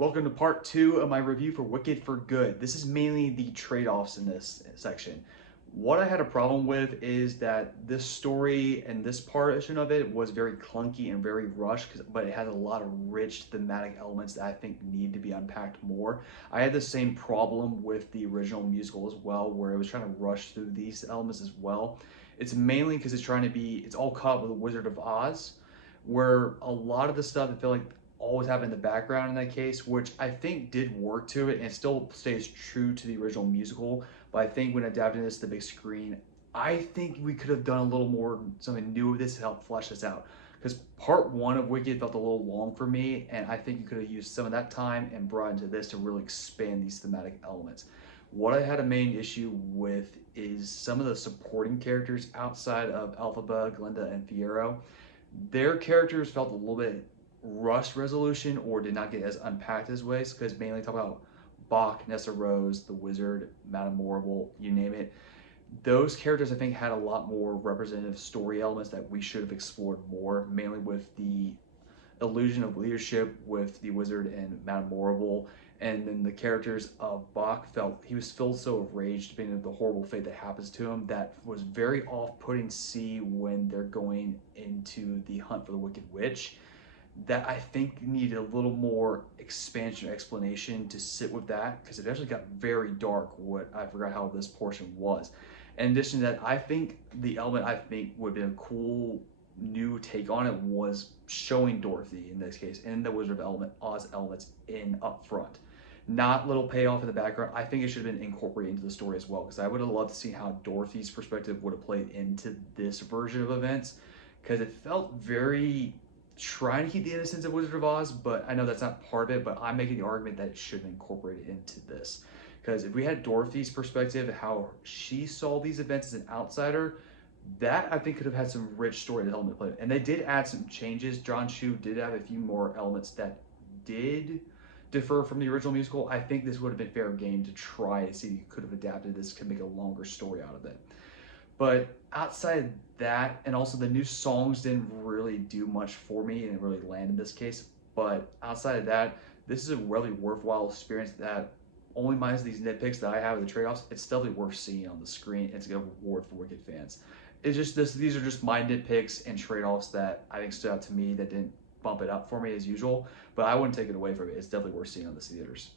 Welcome to part two of my review for Wicked for Good. This is mainly the trade-offs in this section. What I had a problem with is that this story and this portion of it was very clunky and very rushed, but it has a lot of rich thematic elements that I think need to be unpacked more. I had the same problem with the original musical as well, where it was trying to rush through these elements as well. It's mainly because it's all caught up with the Wizard of Oz, where a lot of the stuff I feel like always happened in the background in that case, which I think did work to it and still stays true to the original musical. But I think when adapting this to the big screen, I think we could have done a little more something new with this to help flesh this out. Because part one of Wicked felt a little long for me, and I think you could have used some of that time and brought into this to really expand these thematic elements. What I had a main issue with is some of the supporting characters outside of Elphaba, Glinda, and Fiero. Their characters felt a little bit rushed resolution or did not get as unpacked as ways, because mainly talk about Bach, Nessarose, the Wizard, Madame Morrible, you name it. Those characters I think had a lot more representative story elements that we should have explored more, mainly with the illusion of leadership with the Wizard and Madame Morrible. And then the characters of Bach felt he was filled so of rage being the horrible fate that happens to him that was very off-putting to see when they're going into the hunt for the Wicked Witch, that I think needed a little more expansion or explanation to sit with that, because it actually got very dark. What I forgot how this portion was. In addition to that, I think the element I think would have been a cool new take on it was showing Dorothy in this case and the Wizard of Oz elements in up front. Not little payoff in the background. I think it should have been incorporated into the story as well, because I would have loved to see how Dorothy's perspective would have played into this version of events, because it felt very trying to keep the innocence of Wizard of Oz, but I know that's not part of it, but I'm making the argument that it should be incorporated into this. Because if we had Dorothy's perspective, how she saw these events as an outsider, that I think could have had some rich story element to play. And they did add some changes. John Chu did have a few more elements that did differ from the original musical. I think this would have been fair game to try to see if you could have adapted this to make a longer story out of it. But outside that, and also the new songs didn't really do much for me and really land in this case. But outside of that, this is a really worthwhile experience that only minus these nitpicks that I have with the trade-offs, it's definitely worth seeing on the screen. It's a good reward for Wicked fans. It's just this; these are just my nitpicks and trade-offs that I think stood out to me that didn't bump it up for me as usual. But I wouldn't take it away from it. It's definitely worth seeing on the theaters.